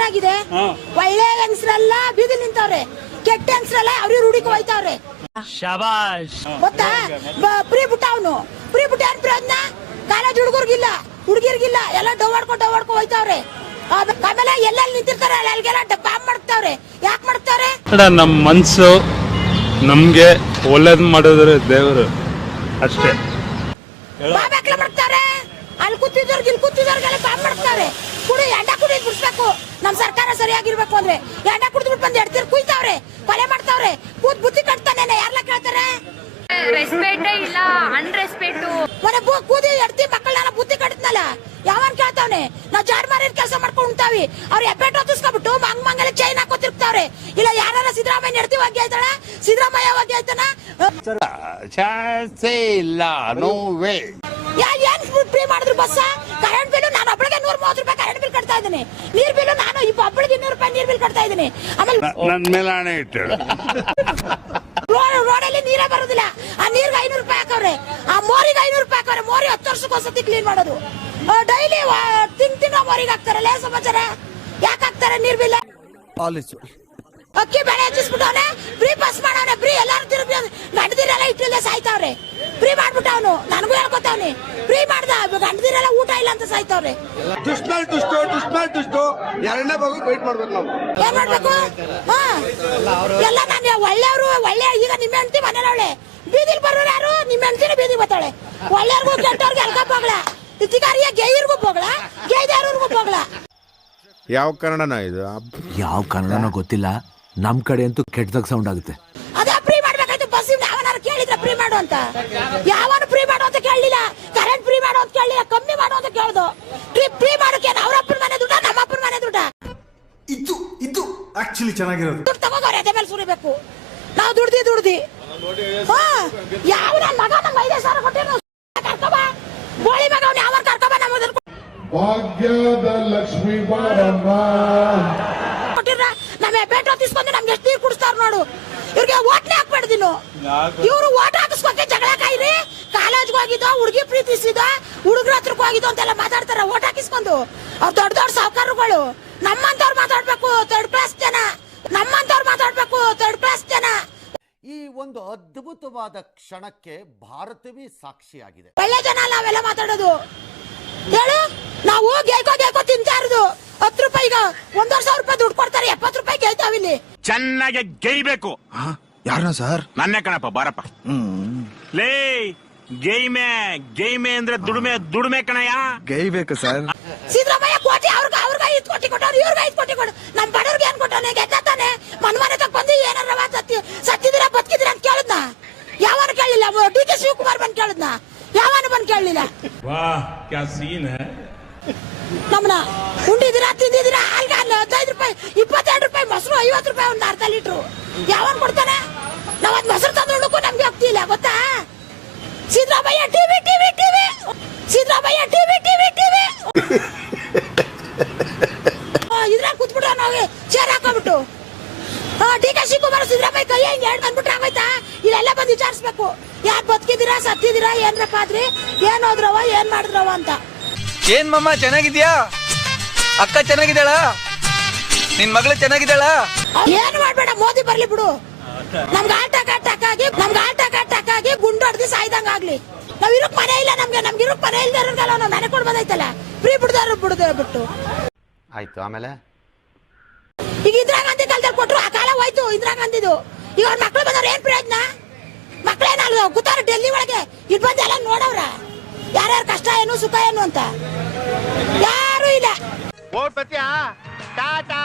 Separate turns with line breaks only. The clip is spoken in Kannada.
ಆಗಿದೆ ಒಳ್ಳೆ ಹೆಂಗಸರೆಲ್ಲ ಬೀದಿ ನಿಂತವ್ರೆ. ಕೆಟ್ಟ ಹೆಂಗಸರೆಲ್ಲ ಅವ್ರಿಗೆ ರೂಢಿಗೆ ಹೋಯ್ತಾವ್ರೆ.
ಶಬಾಷ್.
ಗೊತ್ತಾ? ಪ್ರೀ ಬಿಟ್ಟ ಅವನು. ಪ್ರೀ ಬಿಟ್ಟ ಏನ್ ಪ್ರಯೋಜನ ಕಾಲೇಜ್ ಹುಡುಗರ್ಗಿಲ್ಲ ಹುಡುಗಿರ್ಗಿಲ್ಲ. ಎಲ್ಲ ಡವಾಡ್ಕೊ ಡವಾಡ್ಕೊ ಹೋಯ್ತಾವ್ರೆ. ಆಮೇಲೆ ಆಮೇಲೆ ಎಲ್ಲೆಲ್ಲಿ ನಿಂತಿರ್ತಾರೆ ಅಲ್ಲಿಗೆಲ್ಲ ಬಾಂಬ್ ಮಾಡ್ತಾವ್ರೆ. ಯಾಕೆ ಮಾಡ್ತಾವ್ರೆ?
ಅಣ್ಣ ನಮ್ಮ ಮನ್ಸು ನಮ್ಗೆ ಒಳ್ಳೇದ್ ಮಾಡಿದ್ರೆ ದೇವರು ಅಷ್ಟೇ.
ಬಾಂಬ್ ಅಲ್ಲಿ ಕೂತಿದ್ದವ್ರಿಗೆ ಇಲ್ಲಿ ಕೂತಿದ್ದವ್ರಿಗೆಲ್ಲ ಬಾಂಬ್ ಮಾಡ್ತಾರೆ. ಕುಡಿ ಎಂಡ ಕುಡಿ ಬಿಡಿಸ್ಬೇಕು. ನಮ್ಮ ಸರ್ಕಾರ ಸರಿಯಾಗಿರ್ಬೇಕು ಅಂದ್ರೆ. ಎಂಡ ಕುಡಿದ್ಬಿಟ್ಟು ಬಂದು ಎಡ್ತೀರ್ ಕುಯ್ತಾವ್ರೆ ಕೊಲೆ ಮಾಡ್ತಾವ್ರೆ. ಕೂತ್ ಬುದ್ಧಿ ಕಟ್ತಾನೆ ಯಾರ್ಲ ಕೇಳ್ತಾರೆ?
ರೆಸ್ಪೆಕ್ಟೇ ಇಲ್ಲ ಅನ್ರೆಸ್ಪೆಕ್ಟು
ಮನೆ ಕೂದಿ ಎಡ್ತಿ ಮಕ್ಕಳನ್ನ ಬುದ್ಧಿ ಕಟ್ತನಲ್ಲ ಯಾವನ್ ಕೇಳ್ತಾವ್ನೆ? ನಾವ್ ಜಾಡ್ ಮಾರಿ ಕೆಲಸ ಮಾಡ್ಕೊಂಡು ಉಂಟಾವಿ ಅವ್ರ ಎಪ್ಪೆಟ್ ಹೊತ್ತಿಸ್ಕೊಬಿಟ್ಟು ಮಂಗ್ ಮಂಗಲ್ಲಿ ಚೈನ್ ಹಾಕೋತಿರ್ತಾವ್ರೆ ಇಲ್ಲ ಯಾರ ಸಿದ್ದರಾಮಯ್ಯ ಎಡ್ತಿ ಹೋಗಿ ಆಯ್ತಾಳ ಸಿದ್ದರಾಮಯ್ಯ ಹೋಗಿ ಆಯ್ತಾನ
ಚಾನ್ಸೇ ಇಲ್ಲ ನೋ ವೇ
ಯಾ ಏನ್ ಫ್ರೀ ಮಾಡಿದ್ರು ಬಸ್ಸ? ಕರೆಂಟ್ ಬಿಲ್ ನಾನು ಒಬ್ಬಳಿಗೆ ನೂರ ಮೂವತ್ತು ರೂಪಾಯಿ ಕರೆಂಟ್ ಬಿಲ್ ಕಟ್ತಾ ಇದ್ದೀನಿ. ನೀರ್ ಬಿಲ್ ನಾನು ಇಪ್ಪ ಒಬ್ಬಳಿಗೆ ಇನ್ನೂರು ರೂಪಾಯಿ ನೀರ್ ಬಿಲ್ ಕಟ್ತಾ ಇದ್ದೀನಿ. ಆಮೇಲೆ
ನನ್ನ ಮೇಲೆ ಹಣೆ ಇಟ್ಟು
ರೋಡ್ ರೋಡಲ್ಲಿ ನೀರೇ ಬರೋದಿಲ್ಲ. ಆ ನೀರ್ಗೆ ಐನೂರು ರೂಪಾಯಿ ಹಾಕವ್ರೆ. ಆ ಮೋರಿಗೆ ಐನೂರು ರೂಪಾಯಿ ಹಾಕವ್ರೆ. ಮೋರಿ ಹತ್ತು ವರ್ಷಕ್ಕೆ ಒಂದ್ಸತಿ ಕ್ಲೀನ್ ಮಾಡೋದು ಡೈಲಿ ತಿಂಗ್ ತಿನ್ನೋ ಮೋರಿಗೆ ಹಾಕ್ತಾರಲ್ಲ ಸಮಾಚಾರ. ಯಾಕೆ ಹಾಕ್ತಾರೆ ನೀರ್ ಬಿಲ್ ಅಕ್ಕಿ ಬೆಳೆ ಹೆಚ್ಚಿಸ್ಬಿಟ್ಟವನೆ. ಫ್ರೀ ಬಸ್ ಮಾಡವನೆ. ಫ್ರೀ ಎಲ್ಲಾರು ತಿರುಗಿ ಗಂಡದಿರೆಲ್ಲ ಇಟ್ಟಿಲ್ಲ ಸಾಯ್ತಾವ್ರೆ. ಫ್ರೀ ಮಾಡ್ಬಿಟ್ಟವನು ನನಗೂ ಹೇಳ್ಕೊತಾವ್ನಿ ಫ್ರೀ ಮಾಡ್ದ. ಗಂಡದಿರೆಲ್ಲ ಊಟ ಇಲ್ಲ ಅಂತ ಸಾಯ್ತಾವ್ರೆ.
ದುಷ್ಮೇಲ್ ದುಷ್ಟು ದುಷ್ಮೇಲ್ ದುಷ್ಟು. ಎರಡನೇ ಭಾಗ ವೆಯ್ಟ್ ಮಾಡ್ಬೇಕು ನಾವು.
ಏನ್ ಮಾಡ್ಬೇಕು? ಹಾ. ಎಲ್ಲ ನಾನು ಒಳ್ಳೆಯವರು ಒಳ್ಳೆ ಈಗ ನಿಮ್ಮ ಹೆಂಡತಿ ಮನೇಲವಳೆ ಬೀದಿಲ್ ಬರೋರು ಯಾರು? ನಿಮ್ಮ ಹೆಂಡತಿನ ಬೀದಿ ಬರ್ತಾಳೆ. ಒಳ್ಳೆಯವ್ರಿಗೂ ಕೆಟ್ಟವ್ರಿಗೆ ಎಲ್ಕ ಹೋಗ್ಲ ಇತಿಕಾರಿಯ ಗೇಯರ್ಗೂ ಹೋಗ್ಲ ಗೇಯ್ದಾರವ್ರಿಗೂ ಹೋಗ್ಲ
ಯಾವ ಕನ್ನಡನ ಇದು?
ಯಾವ ಕನ್ನಡನೋ ಗೊತ್ತಿಲ್ಲ. ನಮ್ ಕಡೆ ಅಂತೂ ಕೆಟ್ಟದಾಗ ಸೌಂಡ್ ಆಗುತ್ತೆ
ಅದೇ ಫ್ರೀ ಮಾಡ್ಬೇಕಾಯ್ತು ಬಸ್ ಯಾವನಾರು ಕೇಳಿದ್ರೆ ಫ್ರೀ ಮಾಡು ಅಂತ. ಯಾವನು ಫ್ರೀ ಮಾಡು ಅಂತ ಕೇಳಲಿಲ್ಲ. ಕರೆಂಟ್ ಫ್ರೀ ಮಾಡು ಅಂತ ಕೇಳಲಿಲ್ಲ. ಕಮ್ಮಿ ಮಾಡು ಅಂತ ಕೇಳ್ದು. ಟ್ರಿಪ್ ಫ್ರೀ ಮಾಡೋಕೆ ಅವ್ರ ಅಪ್ಪನ ಮನೆ ದುಡ್ಡ ನಮ್ಮ ಅಪ್ಪನ ಮನೆ ದುಡ್ಡ?
ಇದು ಇದು ಆಕ್ಚುಲಿ ಚೆನ್ನಾಗಿರೋದು.
ದುಡ್ಡು ತಗೋಗವ್ರೆ ಅದೇ ಮೇಲೆ ಸುರಿಬೇಕು. ನಾವು ದುಡ್ದಿ ದುಡ್ದಿ. ಹಾ ಯಾವ ನನ್ನ ಮಗ ನಮ್ಮ ಐದೇ ಸಾವಿರ ಕೊಟ್ಟಿರೋ ಕರ್ಕೊಬ ಗೋಳಿ ಮಗ ಅವ್ನು ಯಾವ ಕರ್ಕೊಬ ನಮ್ಮ
ಭಾಗ್ಯದ ಲಕ್ಷ್ಮೀ ಬಾರಮ್ಮ.
ಕೊಟ್ಟಿರ ನಮ್ಮ ತಿಸ್ಕೊಂಡು ನಮ್ಗೆ ಎಷ್ಟು ನೀರು ಕುಡಿಸ್ತಾರ ನೋಡು. ಇವ್ರಿಗೆ ಓಟ್ನೆ ಹಾಕ್ಬೇಡ್ದಿನು ಇವರು ಓಟ್ ಹಾಕಿಸ್ಕೊಕ್ಕೆ ಜಗಳ ಕಾಯ್ರಿ ಕಾಲೇಜ್ಗೆ ಹೋಗಿದ್ದೋ ಹುಡುಗಿ ಪ್ರೀತಿಸಿದ ಹುಡುಗರ ಹತ್ರಕ್ಕೆ ಹೋಗಿದ್ದೋ ಅಂತೆಲ್ಲ ಮಾತಾಡ್ತಾರ ಓಟ್ ಹಾಕಿಸ್ಕೊಂಡು. ಅವ್ರು ದೊಡ್ಡ ದೊಡ್ಡ ಸಾವುಕಾರಗಳು. ನಮ್ಮಂತವ್ರು ಮಾತಾಡ್ಬೇಕು ಥರ್ಡ್ ಕ್ಲಾಸ್ ಜನ. ನಮ್ಮಂತವ್ರು ಮಾತಾಡ್ಬೇಕು ಥರ್ಡ್ ಕ್ಲಾಸ್ ಜನ.
ಈ ಒಂದು ಅದ್ಭುತವಾದ ಕ್ಷಣಕ್ಕೆ ಭಾರತವೇ ಸಾಕ್ಷಿಯಾಗಿದೆ.
ಒಳ್ಳೆ ಜನ ಅಲ್ಲ ಅವೆಲ್ಲ ಮಾತಾಡೋದು. ಹೇಳು? ನಾವು ಗೇಕೋ ಗೇಕೋ ತಿಂತಾ ಇರೋದು. ಹತ್ತು ರೂಪಾಯಿಗ ಒಂದೂವರೆ ಸಾವಿರ ರೂಪಾಯಿ ದುಡ್ಡು ಕೊಡ್ತಾರೆ ಎಪ್ಪತ್ತು ರೂಪಾಯಿ ಗೆಲ್ತಾವಿಲ್ಲಿ
ಚೆನ್ನಾಗಿ ಗೈಬೇಕು
ಯಾರನ್ನ ಸರ್?
ನನ್ನೇ ಕಣಪ್ಪ ಬಾರಪ್ಪ. ಲೇ ಗೈಮೆ ಗೈಮೆ ಅಂದ್ರೆ ದುಡಿಮೆ ದುಡಿಮೆ ಕಣಯ್ಯ.
ಗೈಬೇಕು ಸರ್.
ಸಿದ್ದರಾಮಯ್ಯ ಕೋಟಿ ಅವ್ರಿಗೆ ಅವ್ರಿಗೆ ಐದು ಕೋಟಿ ಕೊಟ್ಟವ್ರು ಇವ್ರಿಗೆ ಐದು ಕೋಟಿ ಕೊಡು. ನಮ್ಮ ಬಡವ್ರಿಗೆ ಏನ್ ಕೊಟ್ಟಾನೆ ಗೆದ್ದಾನೆ ಮನ್ ಮನೆ ತಗ ಬಂದು ಏನಾರ ಸತ್ತಿ ಸತ್ತಿದ್ದೀರಾ ಬದುಕಿದ್ದೀರಾ ಅಂತ ಕೇಳಿದ್ನ? ಯಾವನ ಕೇಳಲಿಲ್ಲ ಡಿ ಕೆ ಶಿವಕುಮಾರ್ ಬಂದು ಕೇಳಿದ್ನ? ಯಾವನು ಬಂದು ಕೇಳಲಿಲ್ಲ?
ವಾಹ್ ಕ್ಯಾ ಸೀನ್ ಹೈ?
ನಮ್ಮನ್ನ ಉಂಡಿದಿರ ತಿಂದಿದಿರ ಹಾಲ್ಗೆ ಹದಿನೈದು ರೂಪಾಯಿ ಇಪ್ಪತ್ತೆರಡು ರೂಪಾಯಿ ಮೊಸರು ಐವತ್ತು ರೂಪಾಯಿ ಒಂದು ಅರ್ಧ ಲೀಟ್ರು. ಯಾವನ್ ಕೊಡ್ತಾನೆ? ನಾವ್ ಅದ್ ಮೊಸರು ತಂದ್ರೂ ನಮ್ಗೆ ಹೋಗ್ತಿಲ್ಲ ಗೊತ್ತಾ? Siddaramaiah TV TV TV Siddaramaiah TV TV TV ಇದ್ರಾಗ ಕೂತ್ಬಿಟ್ಟ ನಾವು ಚೇರ್ ಹಾಕೊಂಡ್ಬಿಟ್ಟು. ಡಿ ಕೆ ಶಿವಕುಮಾರ್ ಸಿದ್ದರಾಮಯ್ಯ ಕೈ ಹಿಂಗೆ ಎರಡು ಬಂದ್ಬಿಟ್ರೆ ಆಗೋಯ್ತಾ? ಇಲ್ಲೆಲ್ಲ ಬಂದು ವಿಚಾರಿಸ್ಬೇಕು. ಯಾರು ಬದುಕಿದ್ದೀರಾ ಸತ್ತಿದ್ದೀರಾ ಏನ್ರಪ್ಪ ಆದ್ರಿ ಏನ್ ಹೋದ್ರವ ಏನ್ ಮಾಡಿದ್ರವ ಅಂತ.
ಏನ್ ಮಮ್ಮ ಚೆನ್ನಾಗಿದ್ಯಾ? ಅಕ್ಕ ಚೆನ್ನಾಗಿದ್ದಾಳ? ನಿನ್ ಮಗಳು ಚೆನ್ನಾಗಿದ್ದಾಳ?
ಏನು ಮಾಡ್ಬೇಡ ಮೋದಿ ಬರ್ಲಿ ಬಿಡು. ನಮ್ಗೆ ಆಟ ಅಟ್ಯಾಕ್ ಆಗಿ ನಮ್ಗೆ ಆಟಕ್ ಅಟ್ಯಾಕ್ ಆಗಿ ಗುಂಡು ಹೊಡೆದು ಸಾಯ್ದಂಗ ಆಗ್ಲಿ. ನಾವ್ ಇರೋಕ್ ಮನೆ ಇಲ್ಲ ನಮ್ಗೆ ನಮ್ಗೆ ಇರೋಕ್ ಮನೆ ಇಲ್ದಾರಲ್ಲ ನಾವ್ ಮನೆ ಕೊಡ್ ಬಂದೈತಲ್ಲ. ಫ್ರೀ ಬಿಡ್ದಾರ ಬಿಡ್ದ ಬಿಟ್ಟು.
ಆಯ್ತು ಆಮೇಲೆ?
ಈಗ ಇಂದಿರಾ ಗಾಂಧಿ ಕಾಲದಲ್ಲಿ ಕೊಟ್ರು ಆ ಕಾಲ ಹೋಯ್ತು ಇಂದಿರಾ ಗಾಂಧಿದು. ಈಗ ಅವ್ರ ಮಕ್ಳು ಬಂದವ್ರು ಏನ್ ಪ್ರಯೋಜನ? ಮಕ್ಳೇನಲ್ಲ ಕೂತಾರ ಡೆಲ್ಲಿ ಒಳಗೆ ಇದ್ ಬಂದು ಎಲ್ಲ ನೋಡವ್ರ. ಯಾರ್ಯಾರ ಕಷ್ಟ ಏನು ಸುಖ ಏನು ಅಂತ. ಯಾರು ಇಲ್ಲ.
ಟಾಟಾ.